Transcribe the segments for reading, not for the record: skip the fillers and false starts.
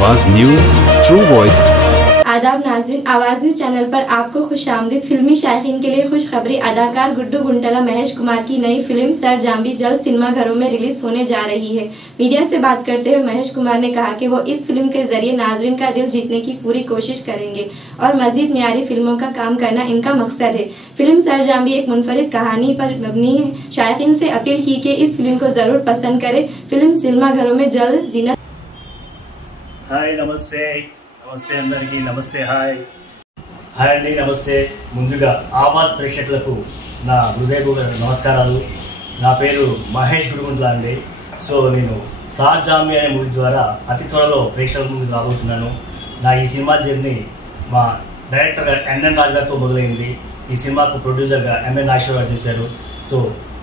आवाज news true voice. आदाब नाज़रीन, आवाज़ी चैनल पर आपको खुशामदीद। फिल्मी शायकीन के लिए खुशखबरी। अदाकार गुड्डू गुंटला महेश कुमार की नई फिल्म सर जाम्बी जल्द सिनेमाघरों में रिलीज होने जा रही है। मीडिया से बात करते हुए महेश कुमार ने कहा कि वो इस फिल्म के जरिए नाज़रीन का दिल जीतने की पूरी कोशिश करेंगे और मजीद मियारी फिल्मों का काम करना इनका मकसद है। फिल्म सर जाम्बी एक मुनफरिद कहानी पर मबनी है। शायकीन से अपील की कि इस फिल्म को जरूर पसंद करें। फिल्म सिनेमाघरों में जल्द जीना। हाय नमस्ते నమస్తే అందరికీ నమస్తే హాయ్ అండి నమస్తే ముందుగా ఆవాజ్ ప్రేక్షకులకు నా హృదయపూర్వక నమస్కారాలు నా పేరు మహేష్ గుడిగుంట్ల అండి సో నేను సార్ జాంబీ అనే మూవీ ద్వారా అతి త్వరలో ప్రేక్షకుల ముందుకు రాబోతున్నాను నా ఈ సినిమా జర్నీ మా డైరెక్టర్ ఎన్ఎన్ రాజు గారితో మొదలైంది ఈ సినిమాకు ప్రొడ్యూసర్గా ఎంఎన్ నాగేశ్వర గారు చేశారు సో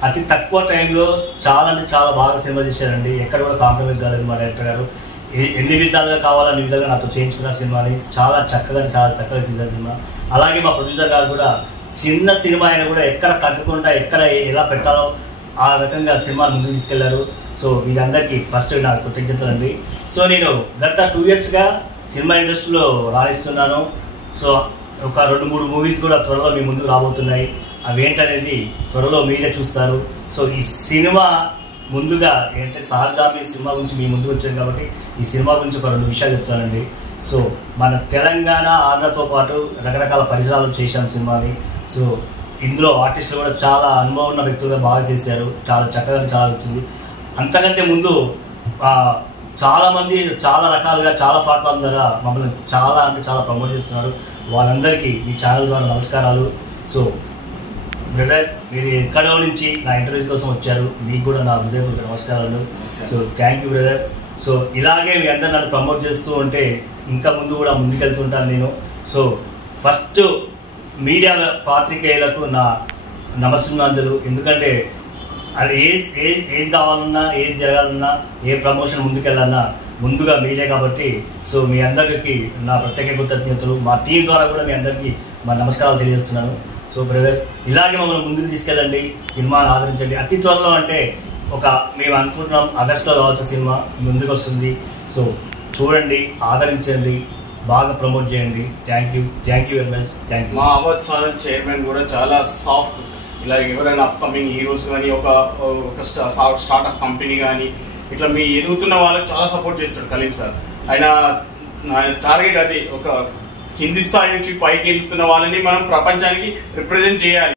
అతి తక్కువ టైంలో చాలా అంటే చాలా బాగా సినిమా చేశారండి ఎక్కడ కూడా కాంప్రమైజ్ కాలేదు మా డైరెక్టర్ గారు ఎన్ని విధాలుగా కావాలని విధాలుగా నాతో చేయించుకున్న సినిమాని చాలా చక్కగా తీసిన సినిమా అలాగే మా ప్రొడ్యూసర్ గారు కూడా చిన్న సినిమా అయినా కూడా ఎక్కడ తగ్గకుండా ఎక్కడ ఎలా పెట్టాలో ఆ రకంగా సినిమాని ముందుకు తీసుకెళ్లారు సో వీళ్ళందరికీ ఫస్ట్ నా కృతజ్ఞతలు అండి సో నేను గత 2 yearsగా సినిమా ఇండస్ట్రీలో రాణిస్తున్నాను సో ఒక 2-3 మూవీస్ కూడా త్వరలో మీ ముందుకు రాబోతున్నాయి అవేంటనేది త్వరలో మీరే చూస్తారు సో ఈ సినిమా ముందుగా ఏంటంటే సార్ జాంబీ సినిమా గురించి మీ ముందుకు వచ్చాను కాబట్టి ఈ సినిమా గురించి ఒక 2 విషయాలు చెప్తానండి సో మన తెలంగాణ ఆంధ్రతో పాటు రకరకాల పరిసరాలు చేశాం సినిమాని సో ఇందులో ఆర్టిస్టులు కూడా చాలా అనుభవం ఉన్న వ్యక్తులుగా బాగా చేశారు చాలా చక్కగా చాలా వచ్చింది అంతకంటే ముందు చాలా మంది చాలా రకాలుగా చాలా ప్లాట్ఫామ్ ద్వారా మమ్మల్ని చాలా అంటే చాలా ప్రమోట్ చేస్తున్నారు వాళ్ళందరికీ ఈ ఛానల్ ద్వారా నమస్కారాలు సో బ్రదర్ మీరు ఎక్కడో నుంచి నా ఇంటర్వ్యూ కోసం వచ్చారు మీకు కూడా నా హృదయపూర్వక నమస్కారాలు so thank you brother so ఇలాగే మీ అందరూ నన్ను ప్రమోట్ చేస్తూ ఉంటే ఇంకా ముందు కూడా ముందుకెళ్తుంటాను నేను సో ఫస్ట్ మీడియా పాత్రికేయులకు నా నమస్కారాలు ఎందుకంటే అది ఏది కావాలన్నా ఏది జరగాలన్నా ఏ ప్రమోషన్ ముందుకెళ్ళాలన్నా ముందుగా మీరే కాబట్టి సో మీ అందరికీ నా ప్రత్యేక కృతజ్ఞతలు మా టీం ద్వారా కూడా మీ అందరికీ మా నమస్కారాలు తెలియజేస్తున్నాను సో బ్రదర్ ఇలాగే మమ్మల్ని ముందుకు తీసుకెళ్ళండి సినిమాను ఆదరించండి అతి త్వరలో అంటే మేము అనుకుంటున్నాం ఆగస్టులో కావాల్సిన సినిమా ముందుకు వస్తుంది సో చూడండి ఆదరించండి బాగా ప్రమోట్ చేయండి thank you very much thank you మా అవాజ్ ఛానల్ చైర్మన్ కూడా చాలా సాఫ్ట్ ఇలా ఎవరైనా అప్కమింగ్ హీరోస్ కానీ ఒక స్టార్ట్అప్ కంపెనీ కానీ ఇట్లా మీ ఎదుగుతున్న వాళ్ళకి చాలా సపోర్ట్ చేస్తాడు కలీం సార్ ఆయన టార్గెట్ అది ఒక కింది స్థాయి నుంచి పైకి ఎదుగుతున్న వాళ్ళని మనం ప్రపంచానికి రిప్రజెంట్ చేయాలి